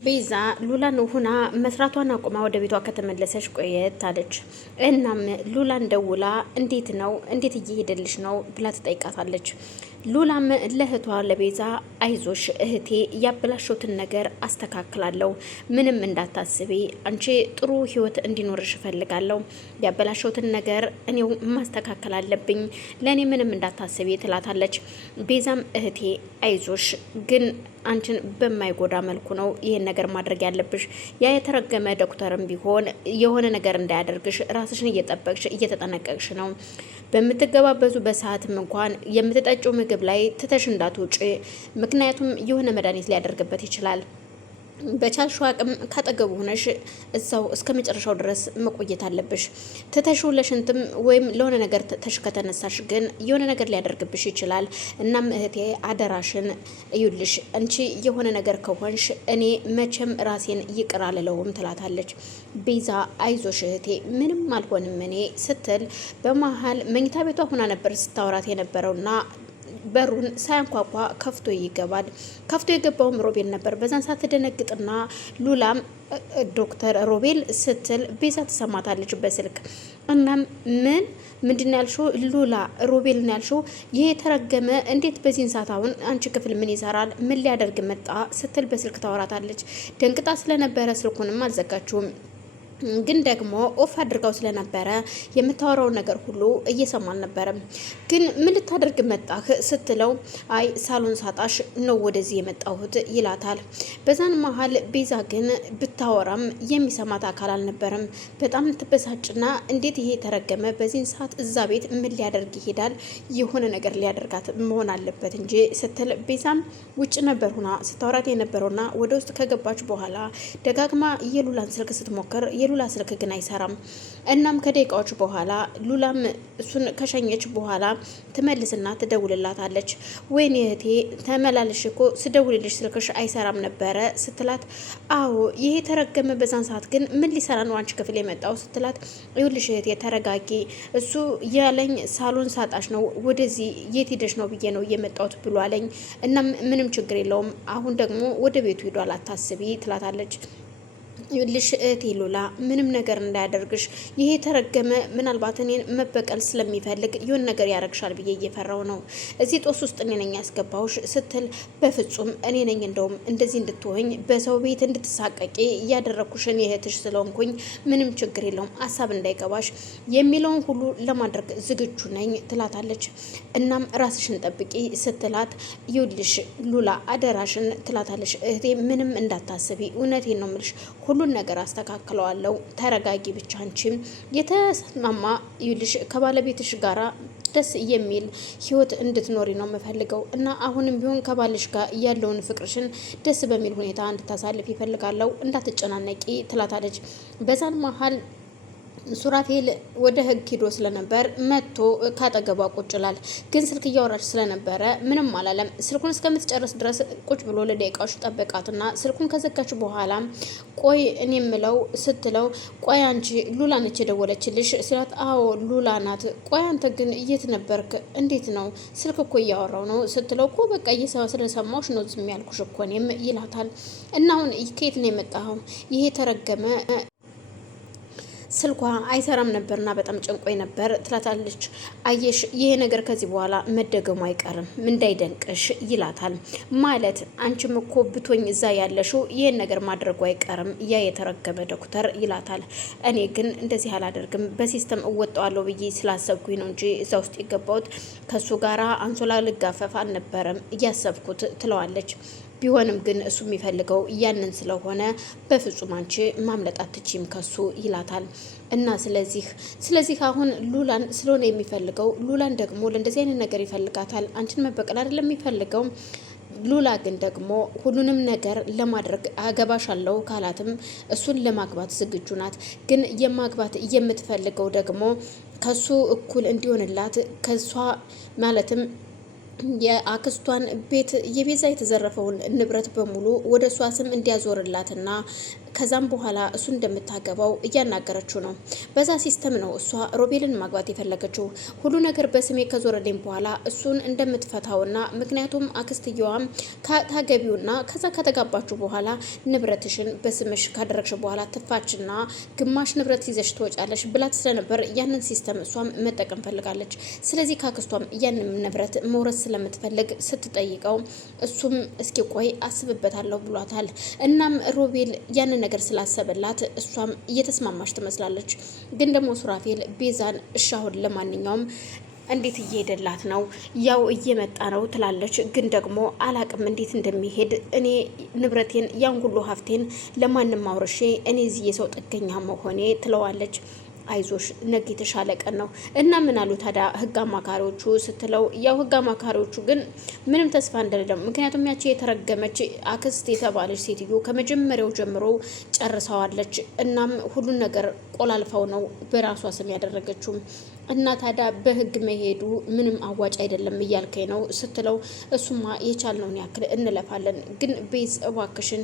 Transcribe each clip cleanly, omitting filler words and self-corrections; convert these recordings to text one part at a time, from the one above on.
ቤዛ ሉላን ሆና መስራቷን አቁማ ወደ ቤቷ ከተመለሰች ቆየት አለች። እናም ሉላን ደውላ እንዴት እየሄደልሽ ነው ብላ ትጠይቃታለች። ሉላም ለእህቷ ለቤዛ አይዞሽ እህቴ ያበላሸሁትን ነገር አስተካክላለሁ፣ ምንም እንዳታስቢ፣ አንቺ ጥሩ ህይወት እንዲኖርሽ እፈልጋለሁ፣ ያበላሸሁትን ነገር እኔው ማስተካከል አለብኝ፣ ለእኔ ምንም እንዳታስቢ ትላታለች። ቤዛም እህቴ አይዞሽ ግን አንቺን በማይጎዳ መልኩ ነው ይሄን ነገር ማድረግ ያለብሽ። ያ የተረገመ ዶክተርም ቢሆን የሆነ ነገር እንዳያደርግሽ ራስሽን እየጠበቅሽ እየተጠነቀቅሽ ነው። በምትገባበዙ በሰዓትም እንኳን የምትጠጪው ምግብ ላይ ትተሽ እንዳትውጪ፣ ምክንያቱም የሆነ መድኃኒት ሊያደርግበት ይችላል። በቻልሽው አቅም ካጠገቡ ሆነሽ እዛው እስከ መጨረሻው ድረስ መቆየት አለብሽ። ትተሽው ለሽንትም ወይም ለሆነ ነገር ትተሽ ከተነሳሽ ግን የሆነ ነገር ሊያደርግብሽ ይችላል። እናም እህቴ አደራሽን እዩልሽ፣ አንቺ የሆነ ነገር ከሆንሽ እኔ መቼም ራሴን ይቅር አልለውም ትላታለች። ቤዛ አይዞሽ እህቴ ምንም አልሆንም እኔ ስትል በመሀል መኝታ ቤቷ ሆና ነበር ስታወራት የነበረውና በሩን ሳያንኳኳ ከፍቶ ይገባል። ከፍቶ የገባውም ሮቤል ነበር። በዛን ሰዓት ተደነግጥና ሉላም ዶክተር ሮቤል ስትል ቤዛ ትሰማታለች በስልክ። እናም ምንድን ያልሽው ሉላ? ሮቤል ነው ያልሽው? ይሄ የተረገመ እንዴት በዚህን ሰዓት አሁን አንቺ ክፍል ምን ይሰራል? ምን ሊያደርግ መጣ? ስትል በስልክ ታወራታለች። ደንግጣ ስለነበረ ስልኩንም አልዘጋችውም። ግን ደግሞ ኦፍ አድርጋው ስለነበረ የምታወራውን ነገር ሁሉ እየሰማ አልነበረም። ግን ምን ልታደርግ መጣህ ስትለው አይ ሳሎን ሳጣሽ ነው ወደዚህ የመጣሁት ይላታል። በዛን መሀል ቤዛ ግን ብታወራም የሚሰማት አካል አልነበረም። በጣም ትበሳጭና እንዴት ይሄ የተረገመ በዚህን ሰዓት እዛ ቤት ምን ሊያደርግ ይሄዳል? የሆነ ነገር ሊያደርጋት መሆን አለበት እንጂ ስትል ቤዛም ውጭ ነበር ሁና ስታወራት የነበረውና ወደ ውስጥ ከገባች በኋላ ደጋግማ የሉላን ስልክ ስትሞክር ሉላ ስልክ ግን አይሰራም። እናም ከደቂቃዎች በኋላ ሉላም እሱን ከሸኘች በኋላ ትመልስና ትደውልላታለች። ወይኔ እህቴ ተመላለሽ እኮ ስደውልልሽ ስልክሽ አይሰራም ነበረ ስትላት፣ አዎ ይሄ ተረገመ በዛን ሰዓት ግን ምን ሊሰራ ነው አንቺ ክፍል የመጣው ስትላት፣ ይኸውልሽ እህቴ ተረጋጊ፣ እሱ ያለኝ ሳሎን ሳጣሽ ነው ወደዚህ የት ሄደሽ ነው ብዬ ነው እየመጣሁት ብሎ አለኝ። እናም ምንም ችግር የለውም አሁን ደግሞ ወደ ቤቱ ሄዷል አታስቢ ትላታለች። ልሽ እህቴ ሉላ ምንም ነገር እንዳያደርግሽ፣ ይሄ የተረገመ ምናልባት እኔን መበቀል ስለሚፈልግ ይሁን ነገር ያረግሻል ብዬ እየፈራው ነው። እዚህ ጦስ ውስጥ እኔ ነኝ ያስገባውሽ ስትል፣ በፍጹም እኔ ነኝ እንደውም እንደዚህ እንድትሆኝ በሰው ቤት እንድትሳቀቂ እያደረግኩሽን የእህትሽ ስለሆንኩኝ ምንም ችግር የለውም ሀሳብ እንዳይገባሽ የሚለውን ሁሉ ለማድረግ ዝግጁ ነኝ ትላታለች። እናም ራስሽን ጠብቂ ስትላት፣ ይውልሽ ሉላ አደራሽን ትላታለች። እህቴ ምንም እንዳታስቢ እውነቴን ነው የምልሽ ሁሉን ነገር አስተካክለዋለሁ፣ ተረጋጊ ብቻ አንቺም የተስማማ ይልሽ ከባለቤትሽ ጋራ ደስ የሚል ህይወት እንድትኖሪ ነው የምፈልገው እና አሁንም ቢሆን ከባልሽ ጋር ያለውን ፍቅርሽን ደስ በሚል ሁኔታ እንድታሳልፍ ይፈልጋለሁ፣ እንዳትጨናነቂ ትላታለች። በዛን መሀል ሱራፌል ወደ ህግ ሂዶ ስለነበር መጥቶ ካጠገቧ ቁጭ ይላል። ግን ስልክ እያወራች ስለነበረ ምንም አላለም። ስልኩን እስከምትጨርስ ድረስ ቁጭ ብሎ ለደቂቃዎች ጠበቃትና ስልኩን ከዘጋች በኋላ ቆይ እኔ የምለው ስትለው፣ ቆይ አንቺ ሉላ ነች የደወለችልሽ ሲላት፣ አዎ ሉላ ናት። ቆይ አንተ ግን የት ነበርክ? እንዴት ነው? ስልክ እኮ እያወራው ነው ስትለው፣ እኮ በቃ ስለሰማሁሽ ነው ዝም ያልኩሽ እኮ እኔም ይላታል። እና አሁን ከየት ነው የመጣኸው? ይሄ ተረገመ ስልኳ አይሰራም ነበርና በጣም ጨንቆኝ ነበር ትላታለች። አየሽ ይሄ ነገር ከዚህ በኋላ መደገሙ አይቀርም እንዳይደንቅሽ ይላታል። ማለት አንቺም እኮ ብቶኝ እዛ ያለሽው ይሄን ነገር ማድረጉ አይቀርም ያ የተረገመ ዶክተር ይላታል። እኔ ግን እንደዚህ አላደርግም በሲስተም እወጣዋለሁ ብዬ ስላሰብኩኝ ነው እንጂ እዛ ውስጥ የገባሁት ከሱ ጋራ አንሶላ ልጋፈፍ አልነበረም እያሰብኩት ትለዋለች። ቢሆንም ግን እሱ የሚፈልገው ያንን ስለሆነ በፍጹም አንቺ ማምለጥ አትችይም ከሱ ይላታል። እና ስለዚህ አሁን ሉላን ስለሆነ የሚፈልገው ሉላን ደግሞ ለእንደዚህ አይነት ነገር ይፈልጋታል። አንቺን መበቀል አይደለም የሚፈልገው። ሉላ ግን ደግሞ ሁሉንም ነገር ለማድረግ አገባሻለሁ ካላትም እሱን ለማግባት ዝግጁ ናት። ግን የማግባት የምትፈልገው ደግሞ ከሱ እኩል እንዲሆንላት ከሷ ማለትም የአክስቷን ቤት የቤዛ የተዘረፈውን ንብረት በሙሉ ወደ እሷ ስም እንዲያዞርላትና ከዛም በኋላ እሱ እንደምታገባው እያናገረችው ነው። በዛ ሲስተም ነው እሷ ሮቤልን ማግባት የፈለገችው። ሁሉ ነገር በስሜ ከዞረልኝ በኋላ እሱን እንደምትፈታውና ምክንያቱም አክስትየዋም ታገቢውና ከዛ ከተጋባችሁ በኋላ ንብረትሽን በስምሽ ካደረግሽ በኋላ ትፋችና ግማሽ ንብረት ይዘሽ ትወጫለሽ ብላት ስለነበር ያንን ሲስተም እሷም መጠቀም ፈልጋለች። ስለዚህ ካክስቷም ያንን ንብረት መውረስ ስለምትፈልግ ስትጠይቀው እሱም እስኪ ቆይ አስብበታለሁ ብሏታል። እናም ሮቤል ያንን ነገር ስላሰበላት እሷም እየተስማማች ትመስላለች። ግን ደግሞ ሱራፌል ቤዛን እሻሁን ለማንኛውም እንዴት እየሄደላት ነው? ያው እየመጣ ነው ትላለች። ግን ደግሞ አላቅም እንዴት እንደሚሄድ እኔ ንብረቴን ያን ሁሉ ሀብቴን ለማንም አውርሼ እኔ እዚህ የሰው ጥገኛ መሆኔ ትለዋለች። አይዞሽ ነገ የተሻለ ቀን ነው እና ምን አሉ ታዲያ ህግ አማካሪዎቹ ስትለው፣ ያው ህግ አማካሪዎቹ ግን ምንም ተስፋ እንደሌለው ምክንያቱም ያቺ የተረገመች አክስት የተባለች ሴትዮ ከመጀመሪያው ጀምሮ ጨርሰዋለች። እናም ሁሉን ነገር ቆላልፈው ነው በራሷ ስም ያደረገችው እና ታዲያ በህግ መሄዱ ምንም አዋጭ አይደለም እያልከኝ ነው ስትለው፣ እሱማ የቻልነውን ያክል እንለፋለን፣ ግን ቤዝ እባክሽን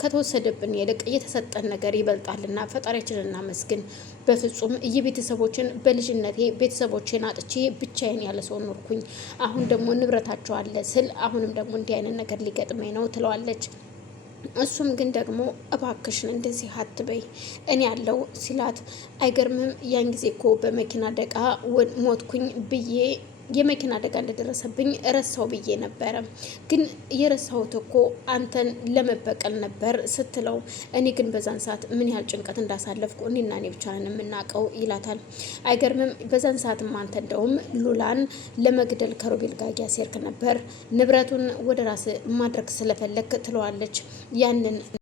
ከተወሰደብን ይልቅ የተሰጠን ነገር ይበልጣልና ፈጣሪያችንን እናመስግን። በፍጹም የቤተሰቦችን በልጅነቴ ቤተሰቦችን አጥቼ ብቻዬን ያለ ሰው ኖርኩኝ። አሁን ደግሞ ንብረታቸው አለ ስል አሁንም ደግሞ እንዲህ አይነት ነገር ሊገጥመኝ ነው ትለዋለች። እሱም ግን ደግሞ እባክሽን እንደዚህ አትበይ እኔ ያለው ሲላት፣ አይገርምም ያን ጊዜ እኮ በመኪና አደጋ ሞትኩኝ ብዬ የመኪና አደጋ እንደደረሰብኝ ረሳው ብዬ ነበረ፣ ግን የረሳሁት እኮ አንተን ለመበቀል ነበር ስትለው፣ እኔ ግን በዛን ሰዓት ምን ያህል ጭንቀት እንዳሳለፍኩ እኔና እኔ ብቻ ነን የምናውቀው ይላታል። አይገርምም በዛን ሰዓትም አንተ እንደውም ሉላን ለመግደል ከሮቤል ጋር ያሴርክ ነበር፣ ንብረቱን ወደ ራስ ማድረግ ስለፈለክ ትለዋለች። ያንን